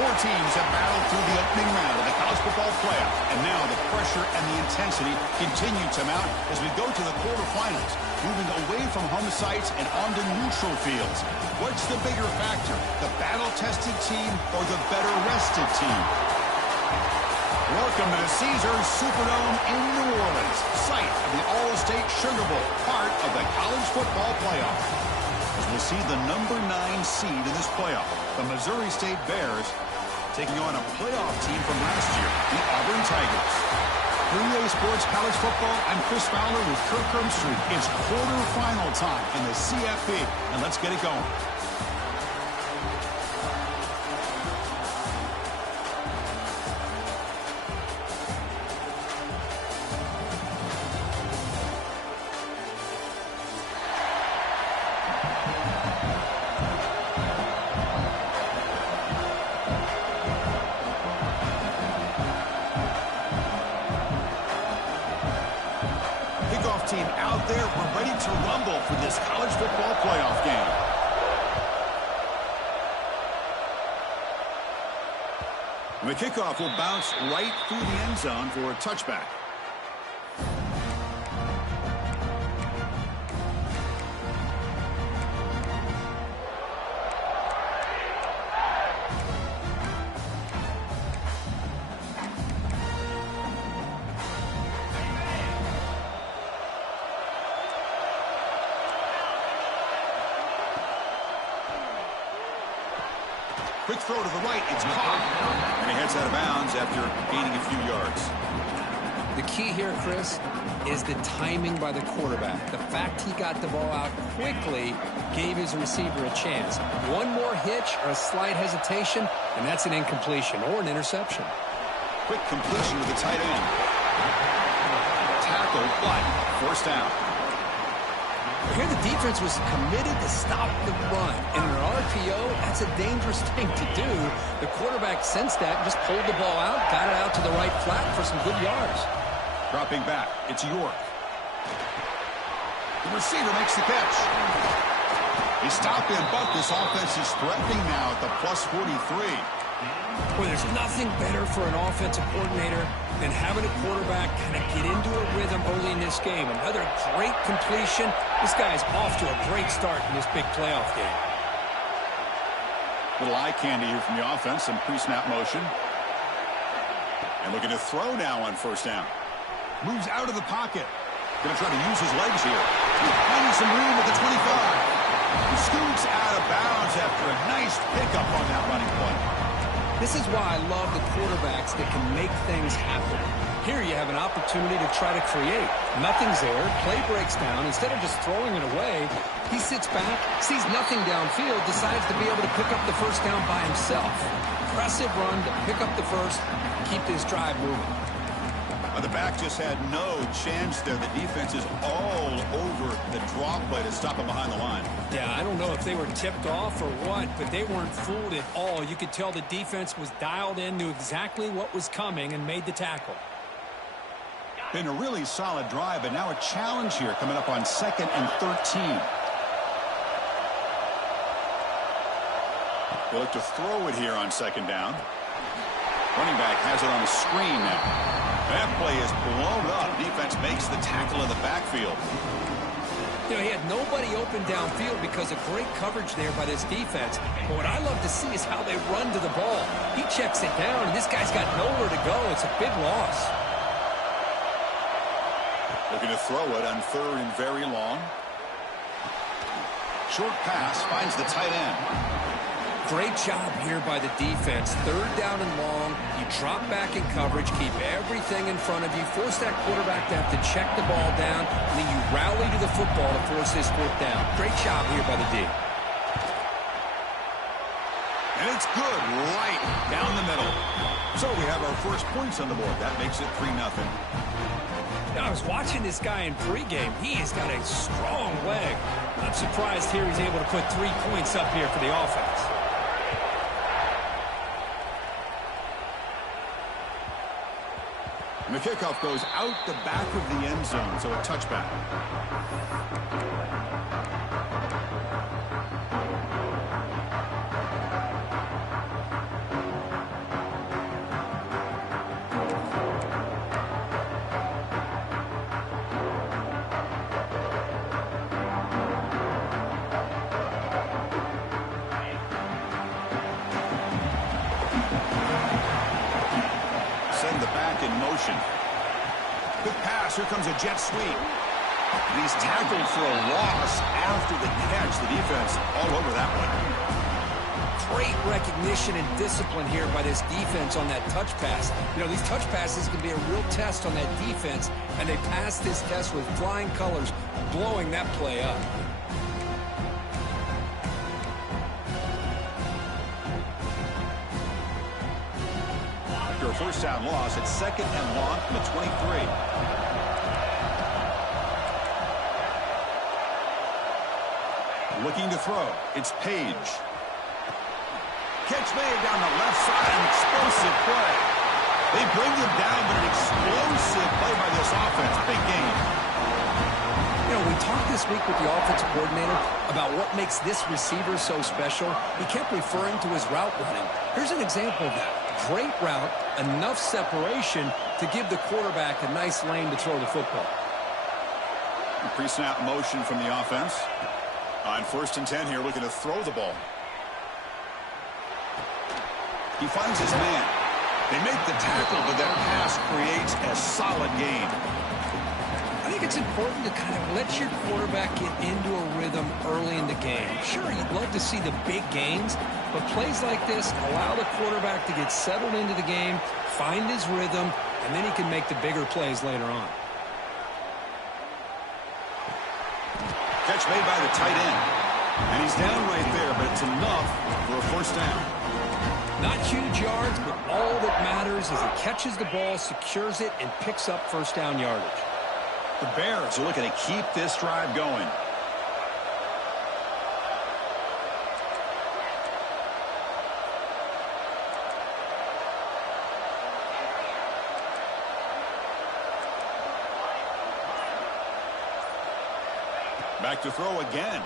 Four teams have battled through the opening round of the college football playoff, and now the pressure and the intensity continue to mount as we go to the quarterfinals, moving away from home sites and onto neutral fields. What's the bigger factor, the battle-tested team or the better-rested team? Welcome to the Caesars Superdome in New Orleans, site of the All-State Sugar Bowl, part of the college football playoff. As we'll see the number 9 seed in this playoff, the Missouri State Bears, taking on a playoff team from last year, the Auburn Tigers. For EA Sports College Football, I'm Chris Fowler with Kirk Herbstreit. It's quarterfinal time in the CFB, and let's get it going. Team out there, we're ready to rumble for this college football playoff game. And the kickoff will bounce right through the end zone for a touchback. Quick throw to the right, it's caught. And he heads out of bounds after gaining a few yards. The key here, Chris, is the timing by the quarterback. The fact he got the ball out quickly gave his receiver a chance. One more hitch or a slight hesitation, and that's an incompletion or an interception. Quick completion to the tight end. Tackle, but first down. Here the defense was committed to stop the run. In an RPO, that's a dangerous thing to do. The quarterback sensed that and just pulled the ball out, got it out to the right flat for some good yards. Dropping back, it's York. The receiver makes the catch. He stopped him, but this offense is threatening now at the plus 43. Boy, there's nothing better for an offensive coordinator than having a quarterback kind of get into a rhythm early in this game. Another great completion. This guy's off to a great start in this big playoff game. Little eye candy here from the offense, some pre-snap motion. And looking to throw now on first down. Moves out of the pocket. Going to try to use his legs here. Finding some room at the 25. He scoots out of bounds after a nice pickup on that running play. This is why I love the quarterbacks that can make things happen. Here you have an opportunity to try to create. Nothing's there. Play breaks down. Instead of just throwing it away, he sits back, sees nothing downfield, decides to be able to pick up the first down by himself. Impressive run to pick up the first, keep this drive moving. The back just had no chance there. The defense is all over the draw play to stop him behind the line. Yeah, I don't know if they were tipped off or what, but they weren't fooled at all. You could tell the defense was dialed in, knew exactly what was coming, and made the tackle. Been a really solid drive, but now a challenge here coming up on 2nd and 13. They look to throw it here on 2nd down. Running back has it on the screen now. That play is blown up. Defense makes the tackle in the backfield. You know, he had nobody open downfield because of great coverage there by this defense. But what I love to see is how they run to the ball. He checks it down, and this guy's got nowhere to go. It's a big loss. Looking to throw it on 3rd and very long. Short pass finds the tight end. Great job here by the defense. 3rd down and long. You drop back in coverage, keep everything in front of you, force that quarterback to have to check the ball down, and then you rally to the football to force this 4th down. Great job here by the D. And it's good right down the middle. So we have our first points on the board. That makes it 3-0. I was watching this guy in pregame. He has got a strong leg. I'm surprised here he's able to put 3 points up here for the offense. And the kickoff goes out the back of the end zone, so a touchback. setting the back in motion. Quick pass. Here comes a jet sweep. And he's tackled for a loss after the catch. The defense all over that one. Great recognition and discipline here by this defense on that touch pass. You know, these touch passes can be a real test on that defense, and they passed this test with flying colors, blowing that play up. After a first down loss, it's 2nd and long from the 23. Looking to throw. It's Page. Catch made down the left side. An explosive play. They bring him down, but an explosive play by this offense. Big game. You know, we talked this week with the offensive coordinator about what makes this receiver so special. He kept referring to his route running. Here's an example of that. Great route, enough separation to give the quarterback a nice lane to throw the football. Pre-snap motion from the offense. On 1st and 10 here, looking to throw the ball. He finds his man. They make the tackle, but that pass creates a solid gain. I think it's important to kind of let your quarterback get into a rhythm early in the game. Sure, you'd love to see the big gains, but plays like this allow the quarterback to get settled into the game, find his rhythm, and then he can make the bigger plays later on. Catch made by the tight end. And he's down right there, but it's enough for a first down. Not huge yards, but all that matters is he catches the ball, secures it, and picks up first down yardage. The Bears are looking to keep this drive going. Back to throw again.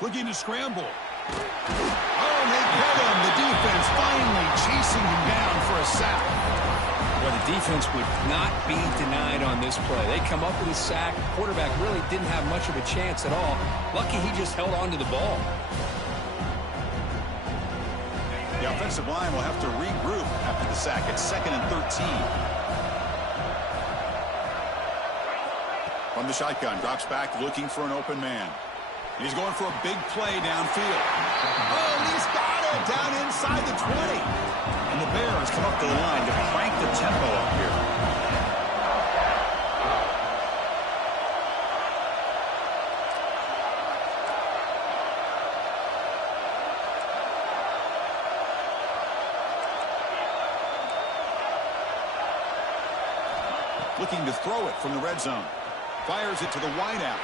Looking to scramble. Oh, they get him. The defense finally chasing him down for a sack. Well, the defense would not be denied on this play. They come up with a sack. Quarterback really didn't have much of a chance at all. Lucky he just held on to the ball. The offensive line will have to regroup after the sack. It's 2nd and 13. From the shotgun, drops back looking for an open man. He's going for a big play downfield. Oh, he's got it down inside the 20. And the Bears come up to the line to crank the tempo up here. Looking to throw it from the red zone. Fires it to the wideout.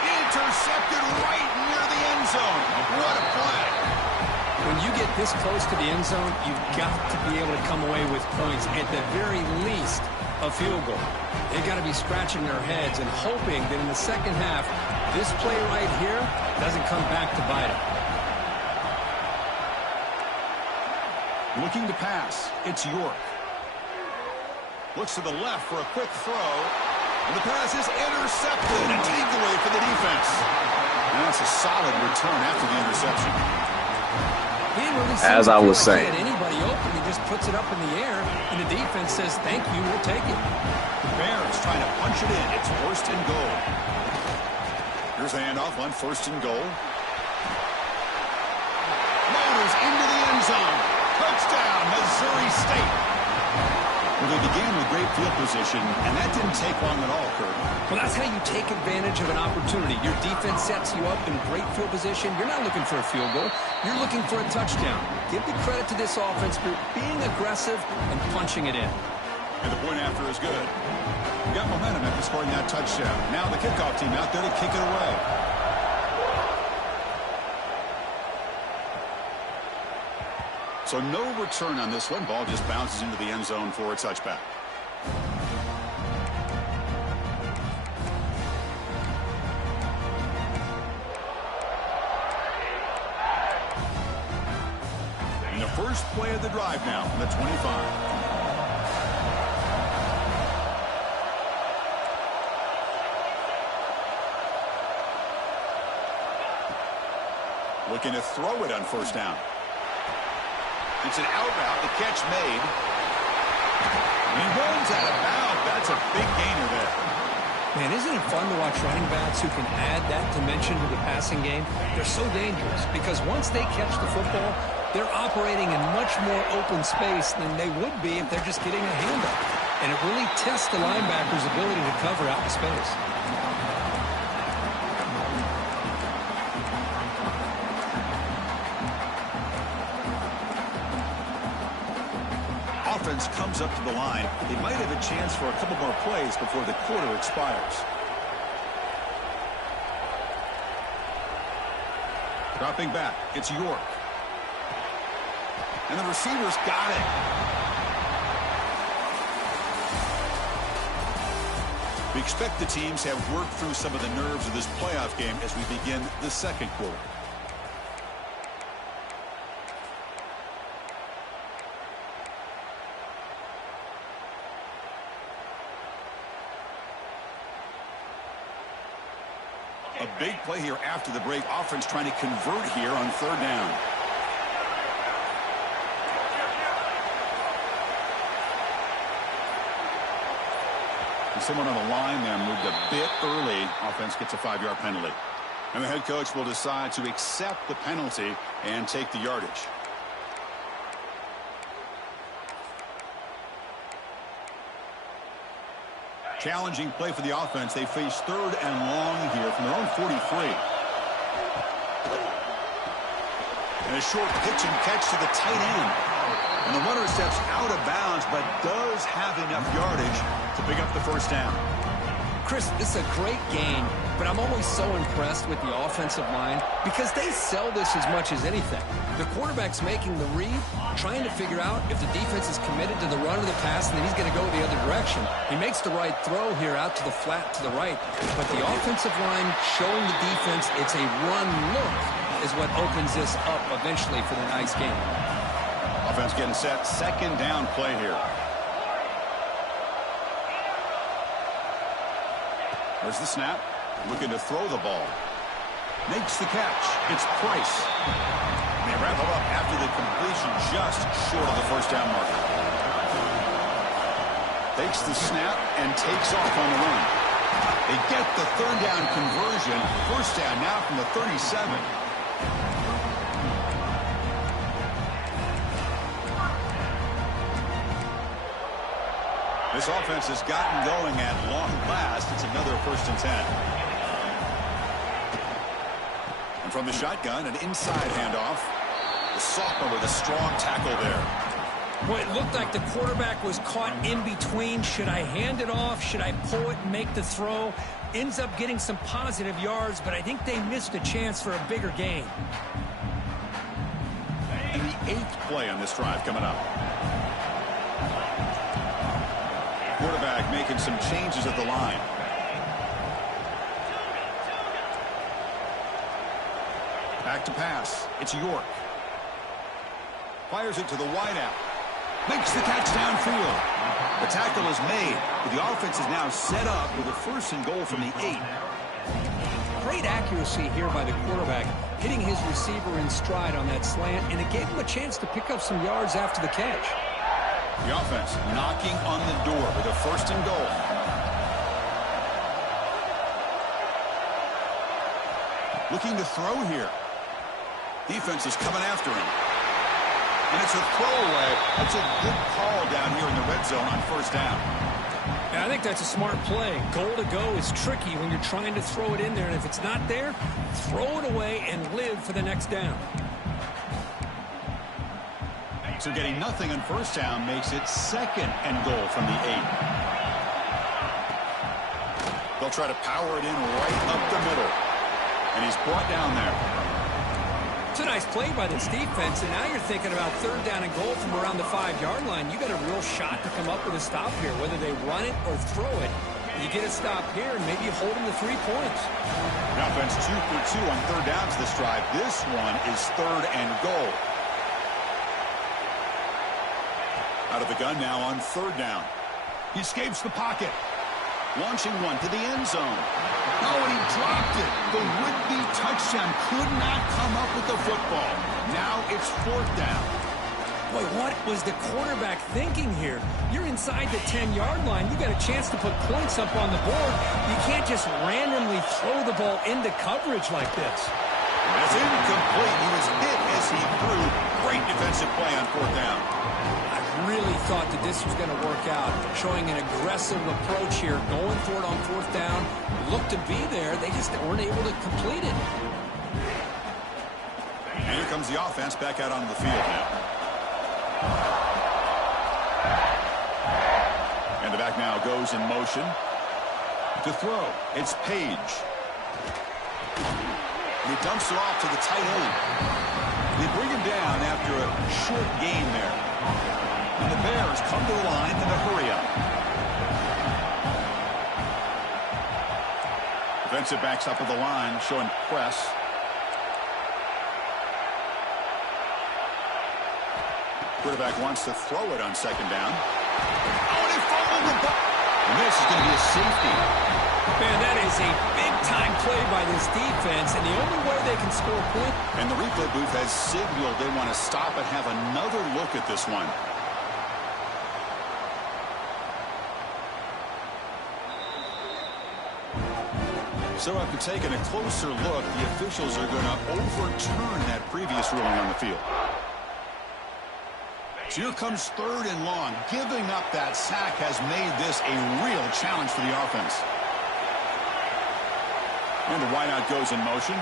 Intercepted right near the end zone. What a play. When you get this close to the end zone, you've got to be able to come away with points. At the very least, a field goal. They've got to be scratching their heads and hoping that in the second half, this play right here doesn't come back to bite them. Looking to pass. It's York. Looks to the left for a quick throw. And the pass is intercepted. A takeaway for the defense. And that's a solid return after the interception. He didn't really As I was saying, anybody open, he just puts it up in the air, and the defense says, thank you, we'll take it. The Bears trying to punch it in. It's 1st and goal. Here's the handoff on 1st and goal. Motors into the end zone. Touchdown, Missouri State. Well, they began with great field position, and that didn't take long at all, Kurt. Well, that's how you take advantage of an opportunity. Your defense sets you up in great field position. You're not looking for a field goal. You're looking for a touchdown. Give the credit to this offense for being aggressive and punching it in. And the point after is good. You got momentum after scoring that touchdown. Now the kickoff team out there to kick it away. So no return on this one. Ball just bounces into the end zone for a touchback. And the first play of the drive now from the 25. Looking to throw it on 1st down. It's an out route. The catch made. He runs out of bounds. That's a big gainer there. Man, isn't it fun to watch running backs who can add that dimension to the passing game? They're so dangerous because once they catch the football, they're operating in much more open space than they would be if they're just getting a handoff. And it really tests the linebacker's ability to cover out in space. Offense comes up to the line. They might have a chance for a couple more plays before the quarter expires. Dropping back, it's York. And the receivers got it. We expect the teams have worked through some of the nerves of this playoff game as we begin the second quarter. A big play here after the break. Offense trying to convert here on third down. And someone on the line there moved a bit early. Offense gets a 5-yard penalty. And the head coach will decide to accept the penalty and take the yardage. Challenging play for the offense. They face third and long here from their own 43. And a short pitch and catch to the tight end. And the runner steps out of bounds, but does have enough yardage to pick up the first down. Chris, this is a great game, but I'm always so impressed with the offensive line because they sell this as much as anything. The quarterback's making the read, trying to figure out if the defense is committed to the run or the pass, and then he's going to go the other direction. He makes the right throw here out to the flat to the right, but the offensive line showing the defense it's a run look is what opens this up eventually for the nice game. Offense getting set. Second down play here. There's the snap. Looking to throw the ball. Makes the catch. It's Price. They wrap it up after the completion just short of the first down marker. Takes the snap and takes off on the run. They get the third down conversion. First down now from the 37. This offense has gotten going at long last. It's another 1st and 10. And from the shotgun, an inside handoff. The sophomore with a strong tackle there. Boy, it looked like the quarterback was caught in between. Should I hand it off? Should I pull it and make the throw? Ends up getting some positive yards, but I think they missed a chance for a bigger gain. And the 8th play on this drive coming up. Quarterback making some changes at the line. Back to pass. It's York. Fires it to the wideout. Makes the catch downfield. The tackle is made, but the offense is now set up with a 1st and goal from the 8. Great accuracy here by the quarterback, hitting his receiver in stride on that slant, and it gave him a chance to pick up some yards after the catch. The offense knocking on the door with a 1st and goal. Looking to throw here. Defense is coming after him. And it's a throwaway. That's a good call down here in the red zone on 1st down. Yeah, I think that's a smart play. Goal to go is tricky when you're trying to throw it in there, and if it's not there, throw it away and live for the next down. So getting nothing on 1st down makes it 2nd and goal from the 8. They'll try to power it in right up the middle. And he's brought down there. It's a nice play by this defense, and now you're thinking about 3rd down and goal from around the 5-yard line. You got a real shot to come up with a stop here, whether they run it or throw it. You get a stop here, and maybe you hold them to 3 points. The offense 2 for 2 on 3rd downs this drive. This one is 3rd and goal. Out of the gun now on 3rd down. He escapes the pocket. Launching one to the end zone. Oh, and he dropped it. The would-be touchdown could not come up with the football. Now it's 4th down. Boy, what was the quarterback thinking here? You're inside the 10-yard line. You got a chance to put points up on the board. You can't just randomly throw the ball into coverage like this. That's incomplete. He was hit as he threw. Great defensive play on fourth down. I really thought that this was going to work out, showing an aggressive approach here, going for it on fourth down. Looked to be there. They just weren't able to complete it. And here comes the offense back out onto the field now. And the back now goes in motion. To throw, it's Page. He dumps it off to the tight end. They bring him down after a short gain there. And the Bears come to the line in a hurry-up. Defensive backs up at the line, showing press. Quarterback wants to throw it on second down. Oh, and he fumbled the ball. And this is going to be a safety. Man, that is a big-time play by this defense, and the only way they can score a point. And the replay booth has signaled they want to stop and have another look at this one. So after taking a closer look, the officials are going to overturn that previous ruling on the field. So here comes third and long. Giving up that sack has made this a real challenge for the offense. And the wideout goes in motion.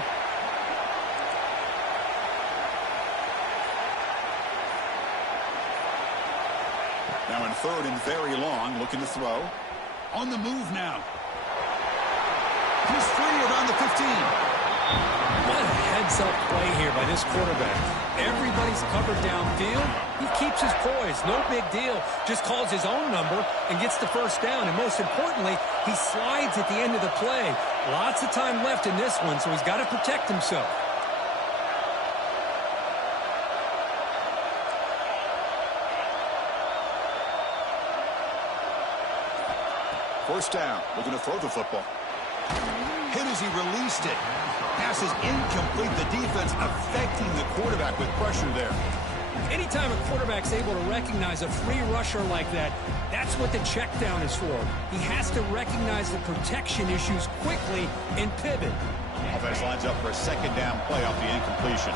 Now in third and very long, looking to throw. On the move now. He's free around the 15. What a heads-up play here by this quarterback. Everybody's covered downfield. He keeps his poise. No big deal. Just calls his own number and gets the first down. And most importantly, he slides at the end of the play. Lots of time left in this one, so he's got to protect himself. First down. Looking to throw the football. Hit as he released it. Pass is incomplete. The defense affecting the quarterback with pressure there. Anytime a quarterback's able to recognize a free rusher like that, that's what the check down is for. He has to recognize the protection issues quickly and pivot. Offense lines up for a second down play off the incompletion.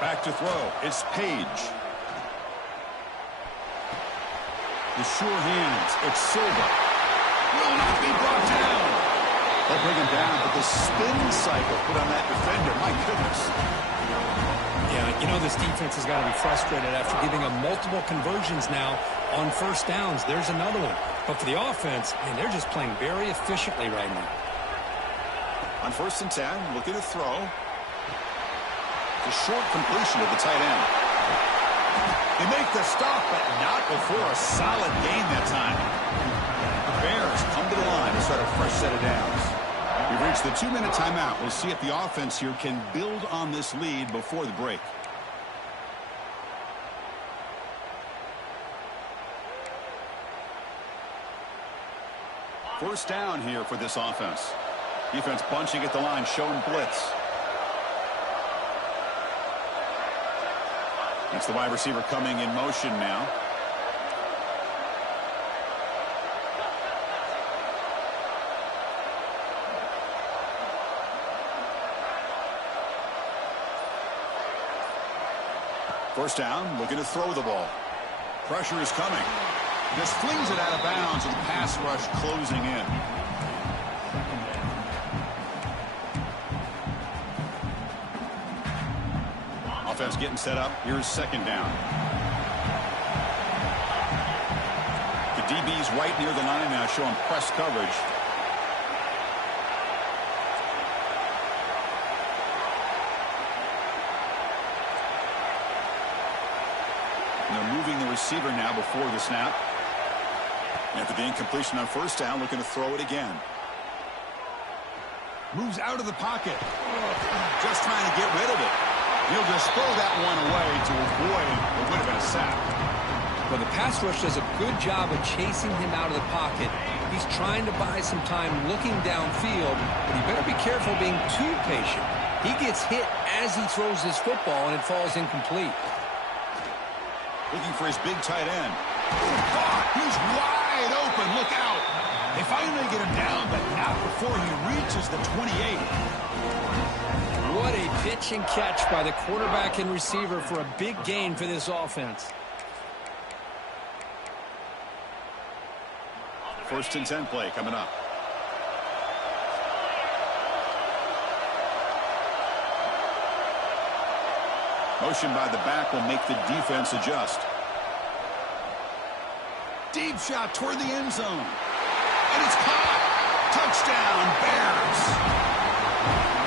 Back to throw. It's Page. The sure hands. It's Silva. Will not be brought down. They'll bring him down, but the spin cycle put on that defender. My goodness. Yeah, you know this defense has got to be frustrated after giving up multiple conversions now on first downs. There's another one. But for the offense, man, they're just playing very efficiently right now. On first and 10, looking to throw. The short completion of the tight end. They make the stop, but not before a solid gain that time. The Bears come to the line to start a fresh set of downs. We've reached the 2-minute timeout. We'll see if the offense here can build on this lead before the break. First down here for this offense. Defense bunching at the line, showing blitz. It's the wide receiver coming in motion now. First down, looking to throw the ball. Pressure is coming. Just flings it out of bounds with the pass rush closing in. Offense getting set up. Here's second down. The DB's right near the line now, showing press coverage. And they're moving the receiver now before the snap. After the incompletion on first down, looking to throw it again. Moves out of the pocket. Just trying to get rid of it. He'll just throw that one away to avoid what would have been a sack. Well, the pass rush does a good job of chasing him out of the pocket. He's trying to buy some time looking downfield, but he better be careful being too patient. He gets hit as he throws his football, and it falls incomplete. Looking for his big tight end. Oh, he's wide open. Look out. They finally get him down, but not before he reaches the 28. What a pitch and catch by the quarterback and receiver for a big gain for this offense. First and 10 play coming up. Motion by the back will make the defense adjust. Deep shot toward the end zone. And it's caught. Touchdown, Bears.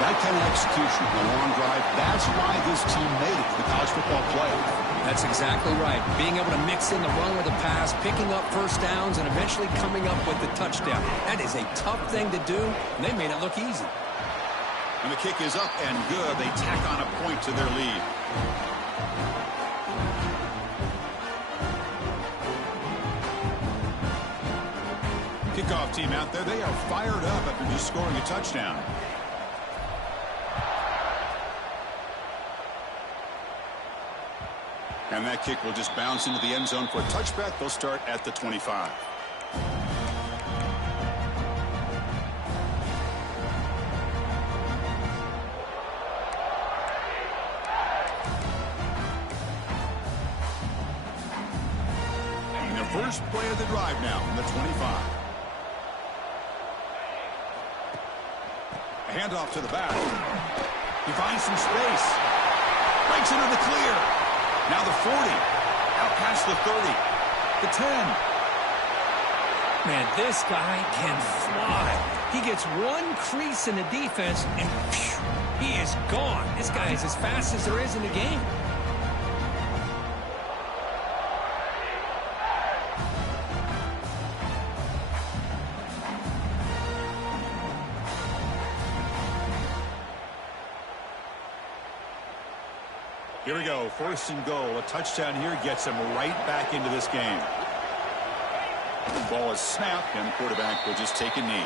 That kind of execution in a long drive, that's why this team made it to the college football playoff. That's exactly right. Being able to mix in the run with the pass, picking up first downs, and eventually coming up with the touchdown. That is a tough thing to do, and they made it look easy. And the kick is up and good. They tack on a point to their lead. Kickoff team out there. They are fired up after just scoring a touchdown. And that kick will just bounce into the end zone for a touchback. They'll start at the 25. And the first play of the drive now from the 25. A handoff to the back. He finds some space. Breaks into the clear. Now the 40, out past the 30, the 10. Man, this guy can fly. He gets one crease in the defense, and phew, he is gone. This guy is as fast as there is in the game. Here we go, first and goal. A touchdown here gets him right back into this game. The ball is snapped, and the quarterback will just take a knee.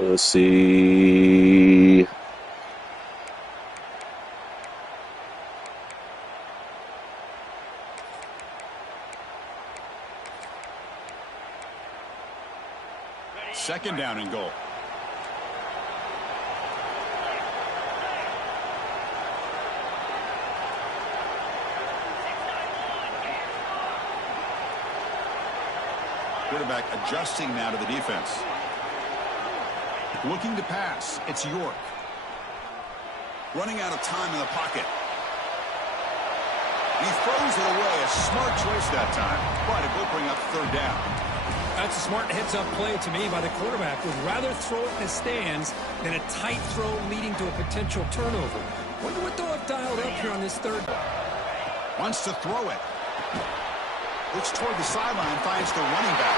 Let's see. Second down and goal. Quarterback adjusting now to the defense. Looking to pass. It's York. Running out of time in the pocket. He throws it away. A smart choice that time. But it will bring up third down. That's a smart heads-up play to me by the quarterback. Would rather throw it in the stands than a tight throw leading to a potential turnover. Wonder what they'll have dialed up here on this third. Wants to throw it. Looks toward the sideline, finds the running back.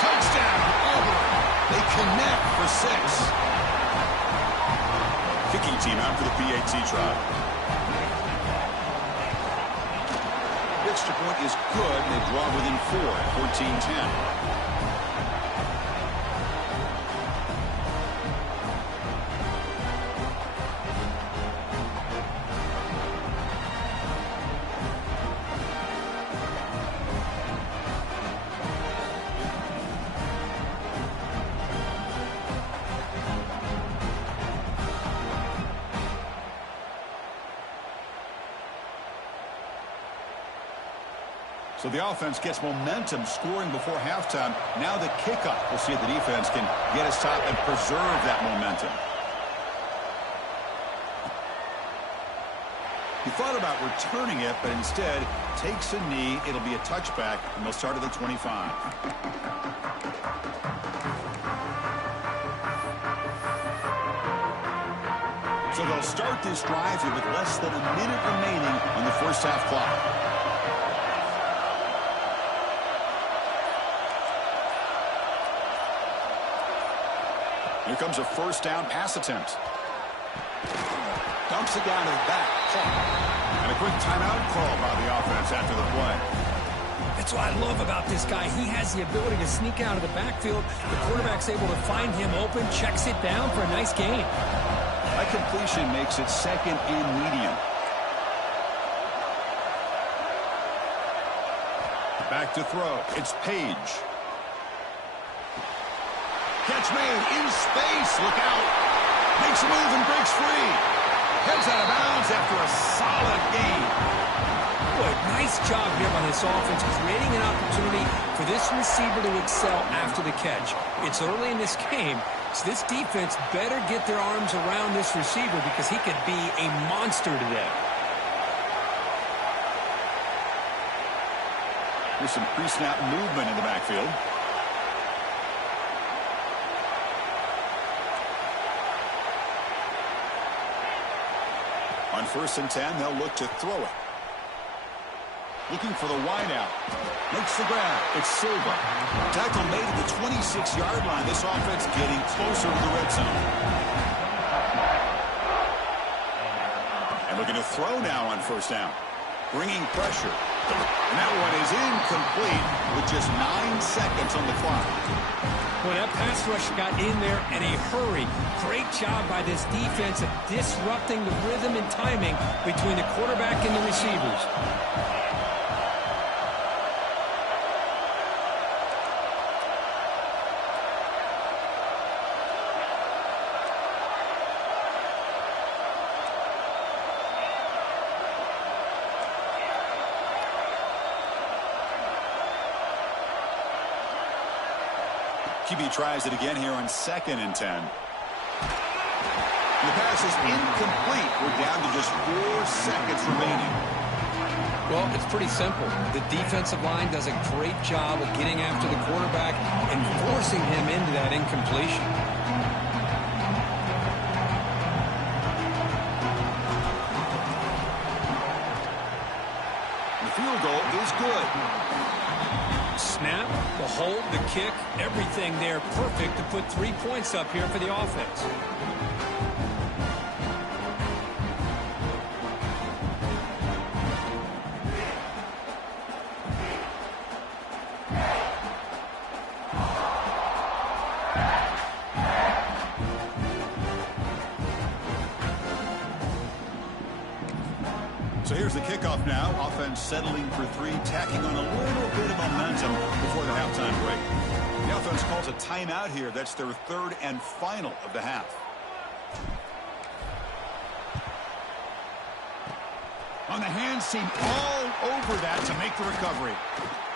Touchdown, Auburn. They connect for 6. Kicking team out for the PAT trial. The extra point is good, and they draw within 4, 14-10. So the offense gets momentum, scoring before halftime. Now the kickoff. We'll see if the defense can get a stop and preserve that momentum. He thought about returning it, but instead takes a knee. It'll be a touchback, and they'll start at the 25. So they'll start this drive here with less than a minute remaining on the first half clock. Here comes a first down pass attempt. Dumps it down to the back. And a quick timeout call by the offense after the play. That's what I love about this guy. He has the ability to sneak out of the backfield. The quarterback's able to find him open, checks it down for a nice gain. That completion makes it second and medium. Back to throw. It's Page. Catch made in space. Look out. Makes a move and breaks free. Heads out of bounds after a solid gain. Boy, nice job here by this offense, creating an opportunity for this receiver to excel after the catch. It's early in this game, so this defense better get their arms around this receiver because he could be a monster today. There's some pre-snap movement in the backfield. On 1st and 10, they'll look to throw it. Looking for the wideout. Makes the grab. It's Silva. Tackle made at the 26-yard line. This offense getting closer to the red zone. And looking to throw now on 1st down. Bringing pressure. And that one is incomplete with just 9 seconds on the clock. Well, that pass rush got in there in a hurry. Great job by this defense of disrupting the rhythm and timing between the quarterback and the receivers. QB tries it again here on 2nd and 10. The pass is incomplete. We're down to just 4 seconds remaining. Well, it's pretty simple. The defensive line does a great job of getting after the quarterback and forcing him into that incompletion. The field goal is good. Snap, the hold, the kick, everything there perfect to put 3 points up here for the offense. So here's the kickoff now. Offense settling for 3, tacking on a little bit of momentum before the halftime break. The offense calls a timeout here. That's their 3rd and final of the half. On the hands team all over that to make the recovery.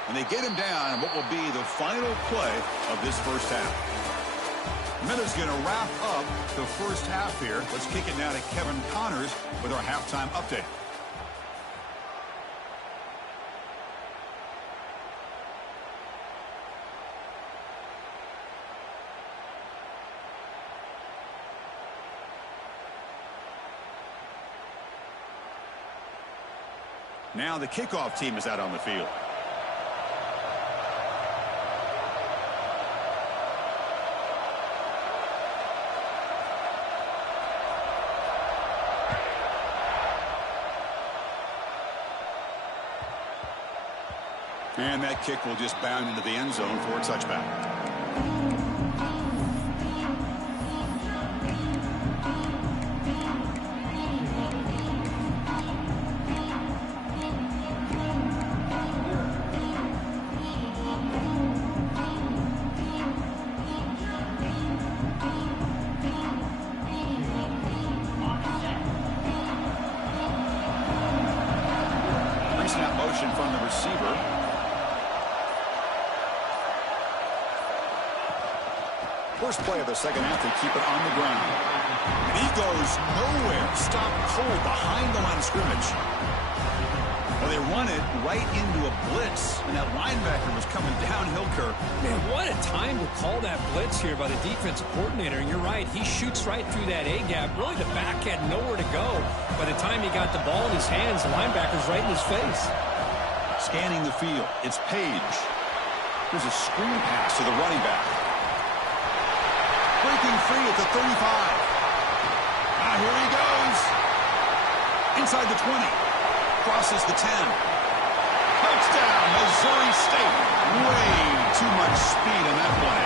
And they get him down in what will be the final play of this first half. Miller's going to wrap up the first half here. Let's kick it now to Kevin Connors with our halftime update. Now the kickoff team is out on the field. And that kick will just bound into the end zone for a touchback. Pre-snap motion from the receiver. First play of the second half, they keep it on the ground. And he goes nowhere. Stopped cold behind the line of scrimmage. Well, they run it right into a blitz, and that linebacker was coming downhill curve. Man, what a time to call that blitz here by the defensive coordinator. And you're right, he shoots right through that A-gap. Really, the back had nowhere to go. By the time he got the ball in his hands, the linebacker's right in his face. Scanning the field, it's Page. There's a screen pass to the running back. Breaking free at the 35. Here he goes. Inside the 20. crosses the 10. Touchdown, Missouri State. Way too much speed in that play.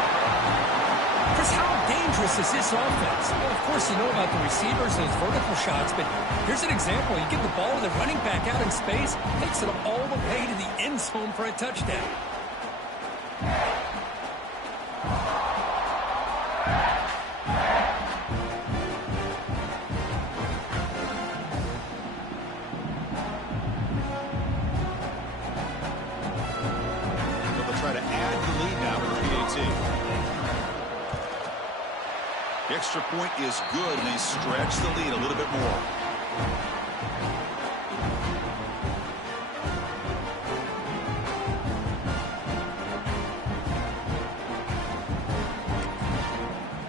Chris, how dangerous is this offense? Well, of course, you know about the receivers and his vertical shots, but here's an example. You give the ball to the running back out in space, takes it all the way to the end zone for a touchdown. The extra point is good, and they stretch the lead a little bit more.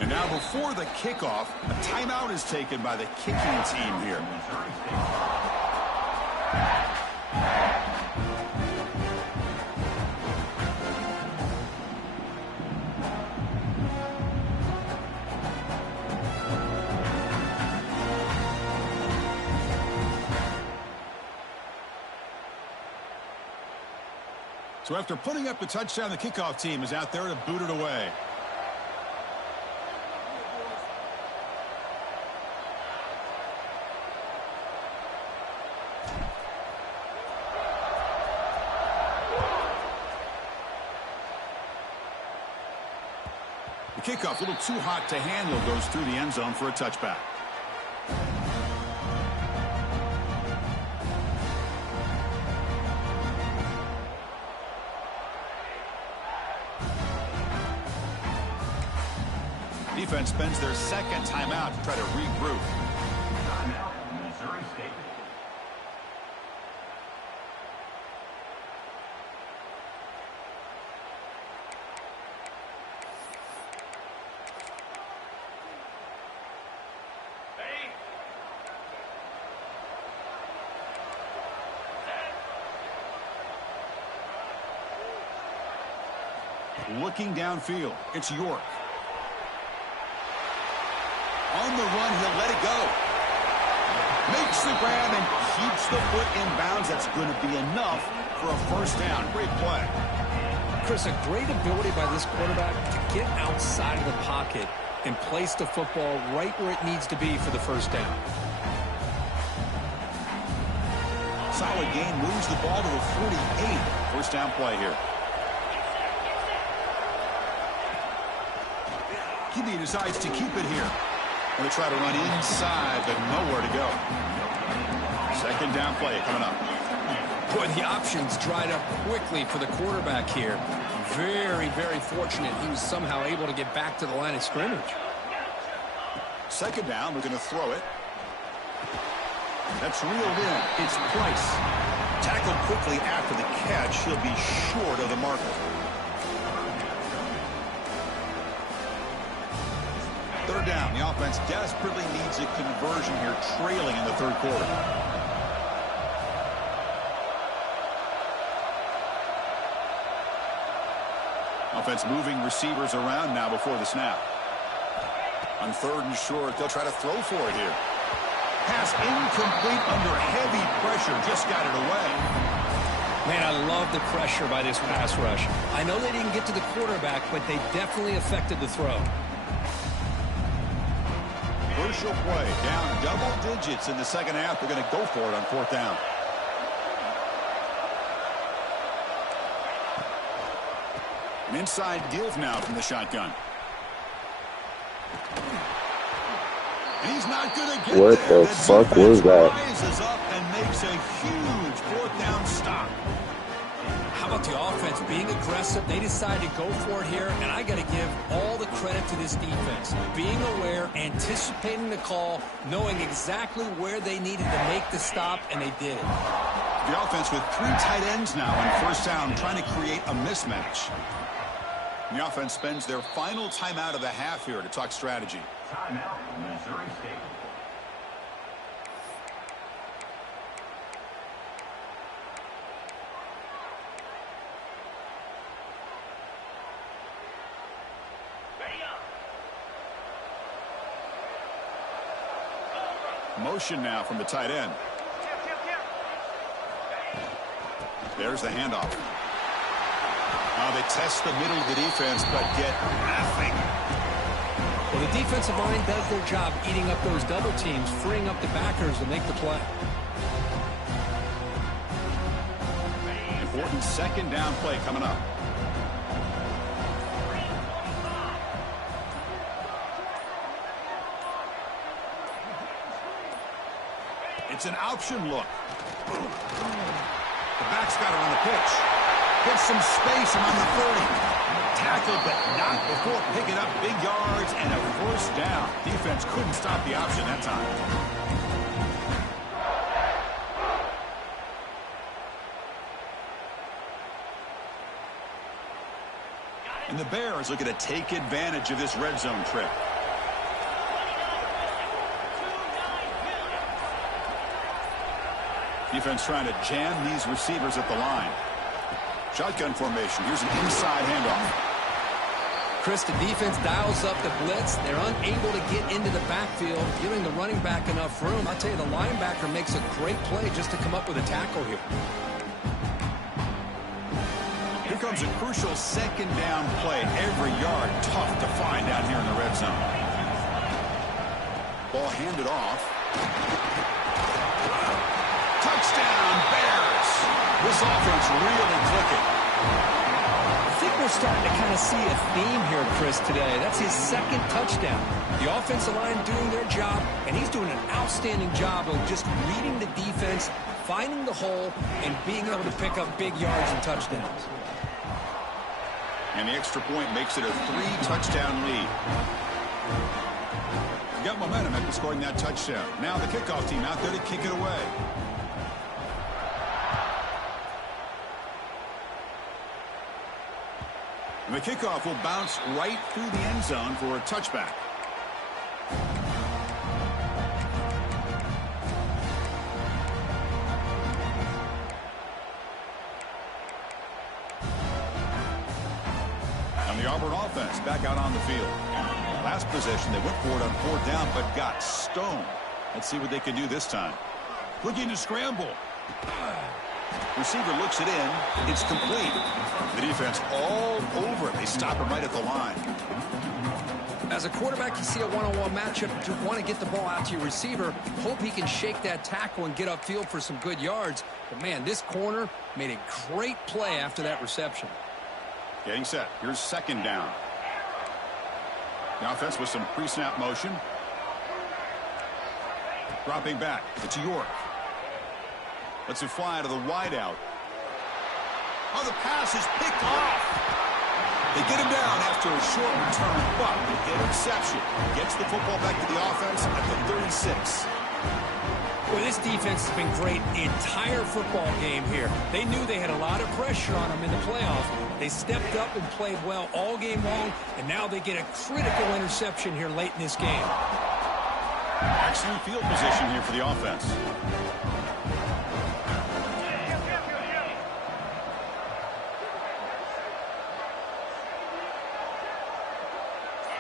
And now before the kickoff, a timeout is taken by the kicking team here. So after putting up the touchdown, the kickoff team is out there to boot it away. The kickoff, a little too hot to handle, goes through the end zone for a touchback. Defense spends their second timeout to try to regroup. Timeout, Missouri State. Looking downfield, it's York. On the run, he'll let it go. Makes the grab and keeps the foot in bounds. That's going to be enough for a first down. Great play. Chris, a great ability by this quarterback to get outside of the pocket and place the football right where it needs to be for the first down. Solid gain, moves the ball to the 48. First down play here. QB decides to keep it here. Going to try to run inside, but nowhere to go. Second down play coming up. Boy, the options dried up quickly for the quarterback here. Very, very fortunate he was somehow able to get back to the line of scrimmage. Second down, we're going to throw it. That's reeled in. It's Price. Tackled quickly after the catch. He'll be short of the marker. Third down. The offense desperately needs a conversion here, trailing in the third quarter. Offense moving receivers around now before the snap. On third and short, they'll try to throw for it here. Pass incomplete under heavy pressure. Just got it away. Man, I love the pressure by this pass rush. I know they didn't get to the quarterback, but they definitely affected the throw. Crucial play. Down double digits in the second half. They're going to go for it on fourth down. An inside give now from the shotgun. And he's not going to get what there. the fuck was that? Rises up and makes a huge fourth down stop. How about the offense being aggressive? They decided to go for it here, and I got to give all the credit to this defense. Being aware, anticipating the call, knowing exactly where they needed to make the stop, and they did it. The offense with 3 tight ends now on first down, trying to create a mismatch. The offense spends their final timeout of the half here to talk strategy. Timeout, Missouri State. Motion now from the tight end. There's the handoff. Now they test the middle of the defense, but get nothing. Well, the defensive line does their job eating up those double teams, freeing up the backers to make the play. Important second down play coming up. It's an option look. The back's got it on the pitch. Gets some space around the 30. Tackled, but not before picking up big yards and a first down. Defense couldn't stop the option that time. And the Bears looking to take advantage of this red zone trip. Defense trying to jam these receivers at the line. Shotgun formation. Here's an inside handoff. Chris, the defense dials up the blitz. They're unable to get into the backfield, giving the running back enough room. I'll tell you, the linebacker makes a great play just to come up with a tackle here. Here comes a crucial second down play. Every yard tough to find down here in the red zone. Ball handed off. Touchdown, Bears. This offense really clicking. I think we're starting to kind of see a theme here, Chris, today. That's his second touchdown. The offensive line doing their job, and he's doing an outstanding job of just reading the defense, finding the hole, and being able to pick up big yards and touchdowns. And the extra point makes it a 3-touchdown lead. Got momentum after scoring that touchdown. Now the kickoff team out there to kick it away. And the kickoff will bounce right through the end zone for a touchback. And the Auburn offense back out on the field. Last possession, they went for it on 4th down, but got stoned. Let's see what they can do this time. Looking to scramble. Receiver looks it in. It's complete. The defense all over it. They stop him right at the line. As a quarterback, you see a one-on-one matchup. You want to get the ball out to your receiver. Hope he can shake that tackle and get upfield for some good yards. But, man, this corner made a great play after that reception. Getting set. Here's second down. The offense with some pre-snap motion. Dropping back. It's York. Lets it fly to the wideout. Oh, the pass is picked off. They get him down after a short return, but interception gets the football back to the offense at the 36. Well, this defense has been great the entire football game here. They knew they had a lot of pressure on them in the playoffs. They stepped up and played well all game long, and now they get a critical interception here late in this game. Excellent field position here for the offense.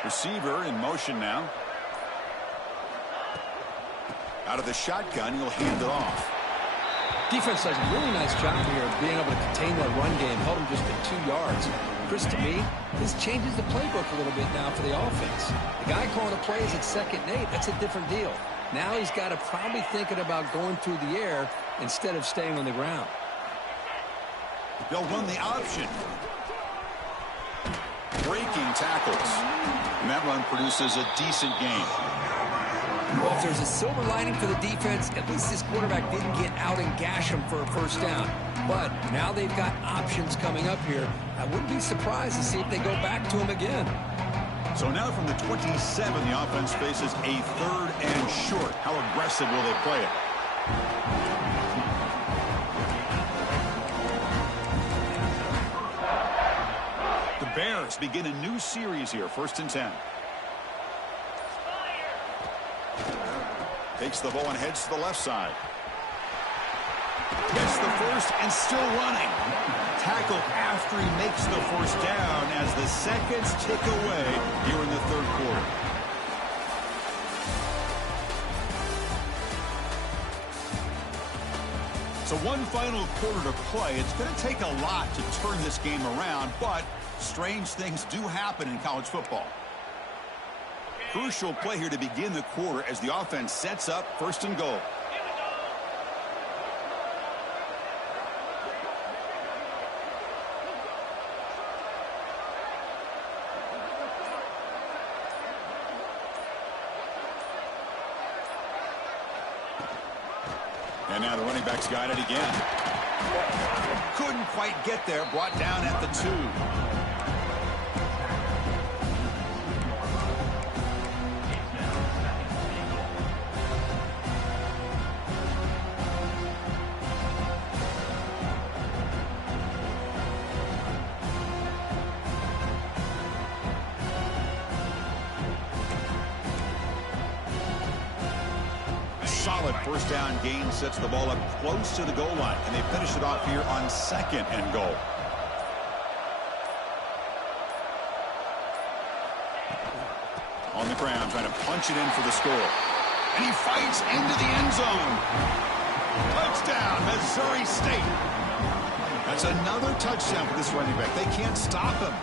Receiver in motion now. Out of the shotgun, he'll hand it off. Defense does a really nice job here of being able to contain that run game, held him just at 2 yards. Chris, to me, this changes the playbook a little bit now for the offense. The guy calling the plays at 2nd and 8, that's a different deal. Now he's got to probably thinking about going through the air instead of staying on the ground. They'll run the option. Breaking tackles. And that run produces a decent gain. Well, if there's a silver lining for the defense, at least this quarterback didn't get out and gash him for a first down. But now they've got options coming up here. I wouldn't be surprised to see if they go back to him again. So now from the 27, the offense faces a 3rd and short. How aggressive will they play it? The Bears begin a new series here, 1st and 10. Takes the ball and heads to the left side. Gets the first and still running. Tackled after he makes the first down as the seconds tick away here in the 3rd quarter. So one final quarter to play. It's going to take a lot to turn this game around, but strange things do happen in college football. Crucial play here to begin the quarter as the offense sets up 1st and goal. And now the running back's got it again. Couldn't quite get there. Brought down at the 2. Solid 1st down gain sets the ball up close to the goal line, and they finish it off here on 2nd and goal. On the ground, trying to punch it in for the score. And he fights into the end zone. Touchdown, Missouri State. That's another touchdown for this running back. They can't stop him.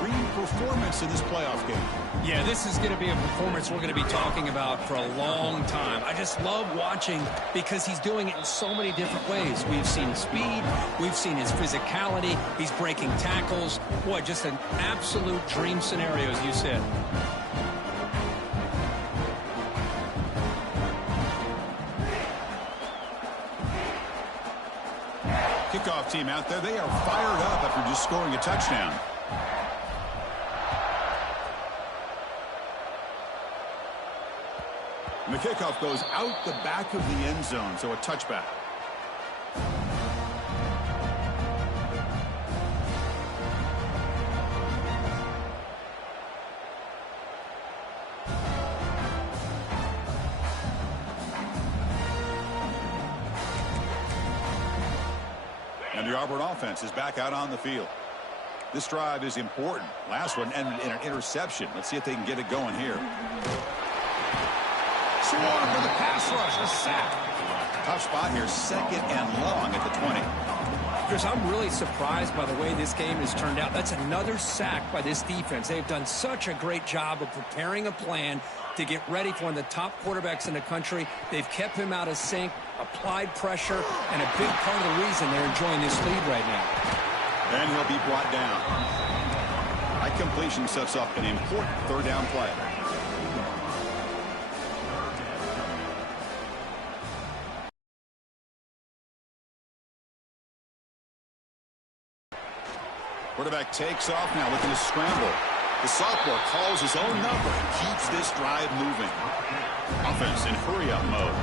Dream performance in this playoff game. Yeah, this is going to be a performance we're going to be talking about for a long time. I just love watching because he's doing it in so many different ways. We've seen his speed. We've seen his physicality. He's breaking tackles. Boy, just an absolute dream scenario, as you said. Kickoff team out there. They are fired up after just scoring a touchdown. And the kickoff goes out the back of the end zone, so a touchback. And the Auburn offense is back out on the field. This drive is important. Last one ended in an interception. Let's see if they can get it going here. Swarm for the pass rush, a sack. Tough spot here, 2nd and long at the 20. Chris, I'm really surprised by the way this game has turned out. That's another sack by this defense. They've done such a great job of preparing a plan to get ready for one of the top quarterbacks in the country. They've kept him out of sync, applied pressure, and a big part of the reason they're enjoying this lead right now. And he'll be brought down. That completion sets up an important 3rd down play. Quarterback takes off now, looking to scramble. The sophomore calls his own number and keeps this drive moving. Offense in hurry-up mode.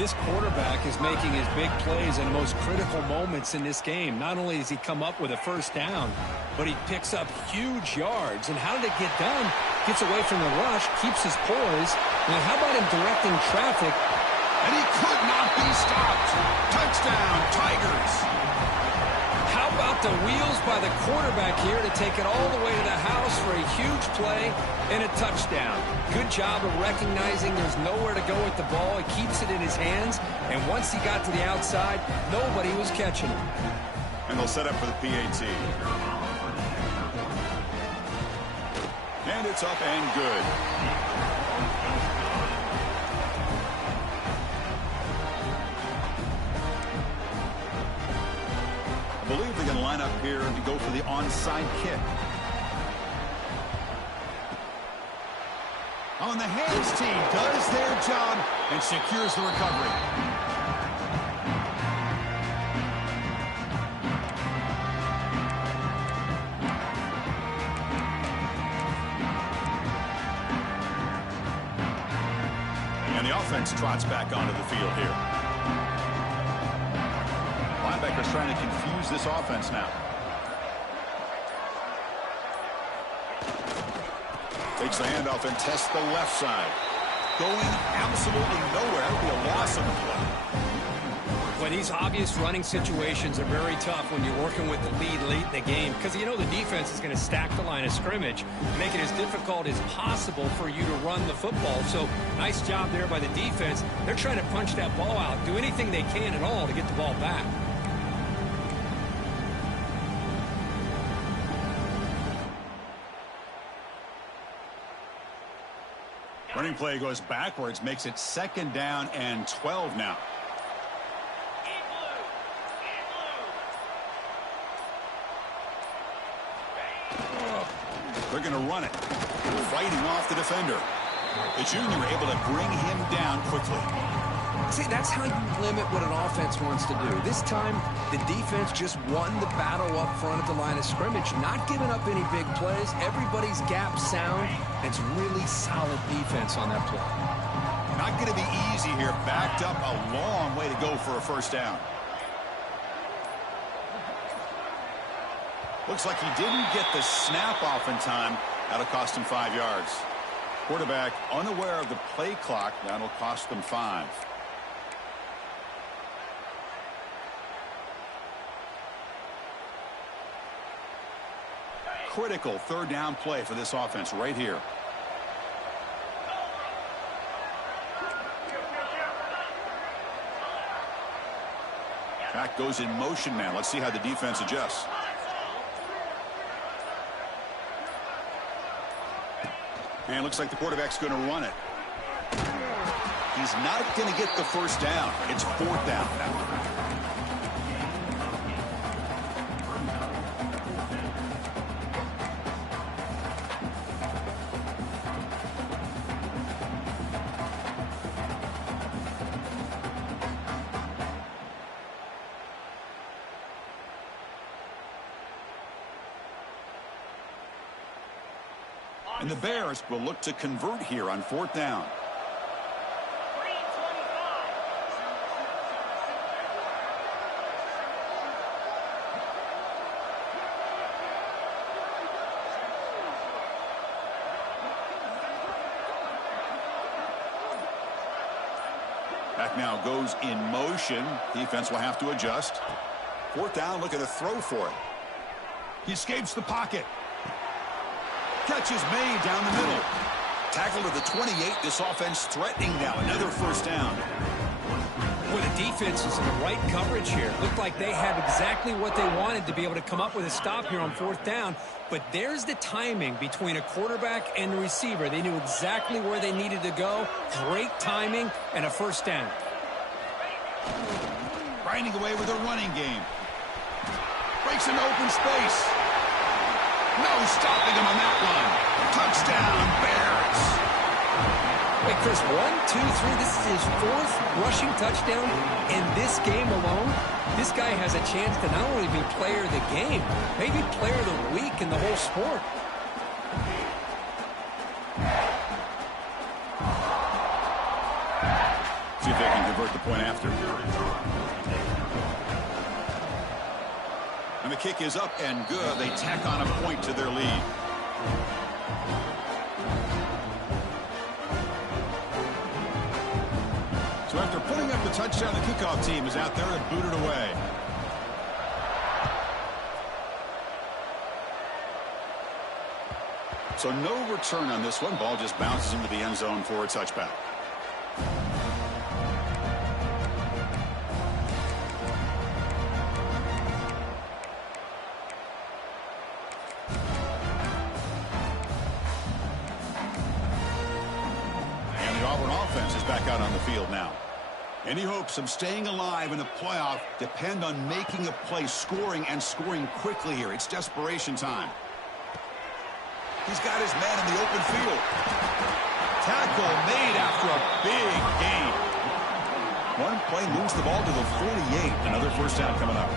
This quarterback is making his big plays in the most critical moments in this game. Not only does he come up with a 1st down, but he picks up huge yards. And how did it get done? Gets away from the rush, keeps his poise. And how about him directing traffic? And he could not be stopped. Touchdown, Tigers. How about the wheels by the quarterback here to take it all the way to the house for a huge play and a touchdown. Good job of recognizing there's nowhere to go with the ball. He keeps it in his hands, and once he got to the outside, nobody was catching him. And they'll set up for the PAT. And it's up and good. I believe they're going to line up here to go for the onside kick. On the hands team does their job and secures the recovery. And the offense trots back onto the field here. Linebackers trying to confuse this offense now. Takes the handoff and tests the left side. Going absolutely nowhere. It'll be a loss of the play. Well, these obvious running situations are very tough when you're working with the lead late in the game because you know the defense is going to stack the line of scrimmage, make it as difficult as possible for you to run the football. So nice job there by the defense. They're trying to punch that ball out, do anything they can at all to get the ball back. Running play goes backwards, makes it 2nd down and 12 now. They're going to run it, fighting off the defender. The junior able to bring him down quickly. See, that's how you limit what an offense wants to do. This time, the defense just won the battle up front at the line of scrimmage, not giving up any big plays. Everybody's gap sound. It's really solid defense on that play. Not going to be easy here. Backed up a long way to go for a 1st down. Looks like he didn't get the snap off in time. That'll cost him 5 yards. Quarterback unaware of the play clock. That'll cost them 5. Critical 3rd down play for this offense right here. Back goes in motion now. Let's see how the defense adjusts. And looks like the quarterback's going to run it. He's not going to get the 1st down. It's 4th down now. And the Bears will look to convert here on 4th down. Back now goes in motion. Defense will have to adjust. 4th down, looking to throw for it. He escapes the pocket. Catch is made down the middle. Tackle to the 28. This offense threatening now. Another 1st down. Well, the defense is in the right coverage here. Looked like they have exactly what they wanted to be able to come up with a stop here on 4th down. But there's the timing between a quarterback and the receiver. They knew exactly where they needed to go. Great timing and a 1st down. Grinding away with a running game. Breaks into open space. No stopping him on that one. Touchdown, Bears. Wait, Chris, 1, 2, 3. This is his 4th rushing touchdown in this game alone. This guy has a chance to not only be player of the game, maybe player of the week in the whole sport. See if they can convert the point after. And the kick is up and good. They tack on a point to their lead. So after putting up the touchdown, the kickoff team is out there to boot it away. So no return on this one. Ball just bounces into the end zone for a touchback. Auburn offense is back out on the field now. Any hopes of staying alive in the playoff depend on making a play, scoring, and scoring quickly here. It's desperation time. He's got his man in the open field. Tackle made after a big gain. One play moves the ball to the 48. Another 1st down coming up.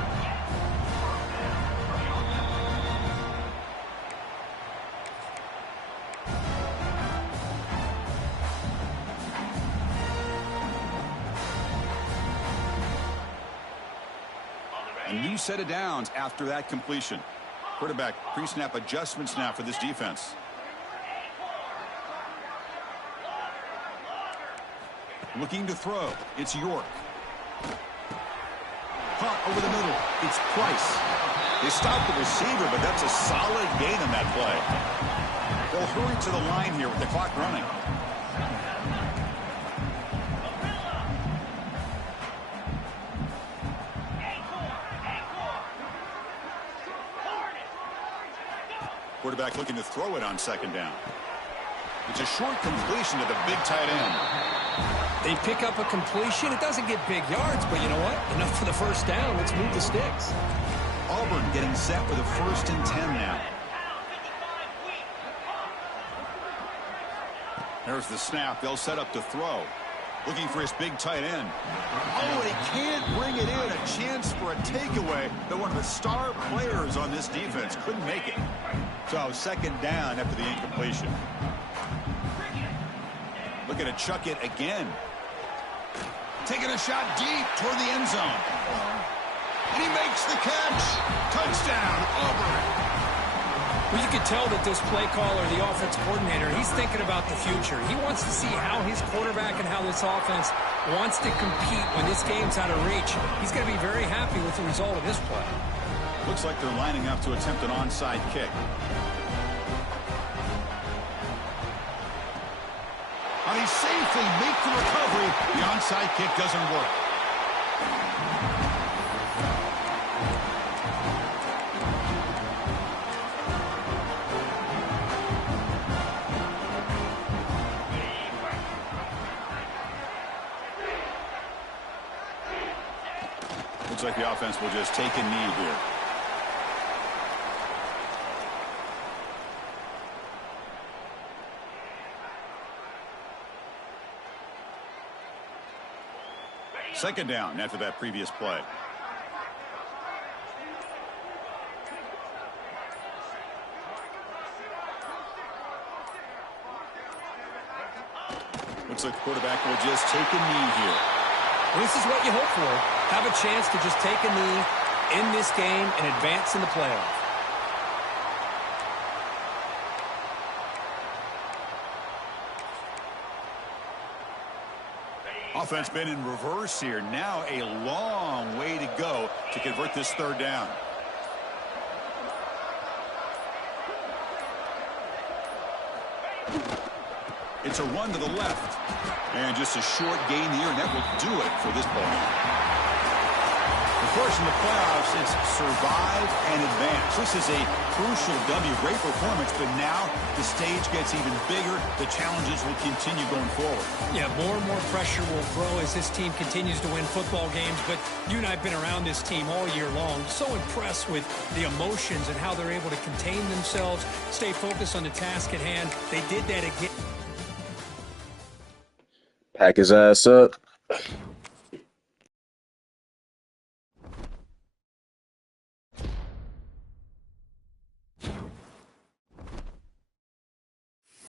A new set of downs after that completion. Quarterback pre-snap adjustments now for this defense. Looking to throw. It's York. Caught over the middle. It's Price. They stopped the receiver, but that's a solid gain on that play. They'll hurry to the line here with the clock running. Quarterback looking to throw it on second down. It's a short completion to the big tight end. They pick up a completion. It doesn't get big yards, but you know what? Enough for the first down. Let's move the sticks. Auburn getting set with a 1st and 10 now. There's the snap. They'll set up to throw. Looking for his big tight end. Oh, and he can't bring it in. A chance for a takeaway, but one of the star players on this defense couldn't make it. So second down after the incompletion. Looking to chuck it again. Taking a shot deep toward the end zone. And he makes the catch. Touchdown, Auburn. Well, you can tell that this play caller, the offense coordinator, he's thinking about the future. He wants to see how his quarterback and how this offense wants to compete when this game's out of reach. He's going to be very happy with the result of this play. Looks like they're lining up to attempt an onside kick. And he safely makes the recovery. The onside kick doesn't work. Looks like the offense will just take a knee here. Second down after that previous play. Looks like the quarterback will just take a knee here. Well, this is what you hope for. Have a chance to just take a knee, in this game, and advance in the playoff. Offense been in reverse here. Now a long way to go to convert this third down. It's a run to the left. And just a short gain here, and that will do it for this ball. Of course, in the playoffs, it's survive and advance. This is a crucial W. Great performance, but now the stage gets even bigger. The challenges will continue going forward. Yeah, more and more pressure will grow as this team continues to win football games. But you and I have been around this team all year long. So impressed with the emotions and how they're able to contain themselves, stay focused on the task at hand. They did that again. Pack his ass up.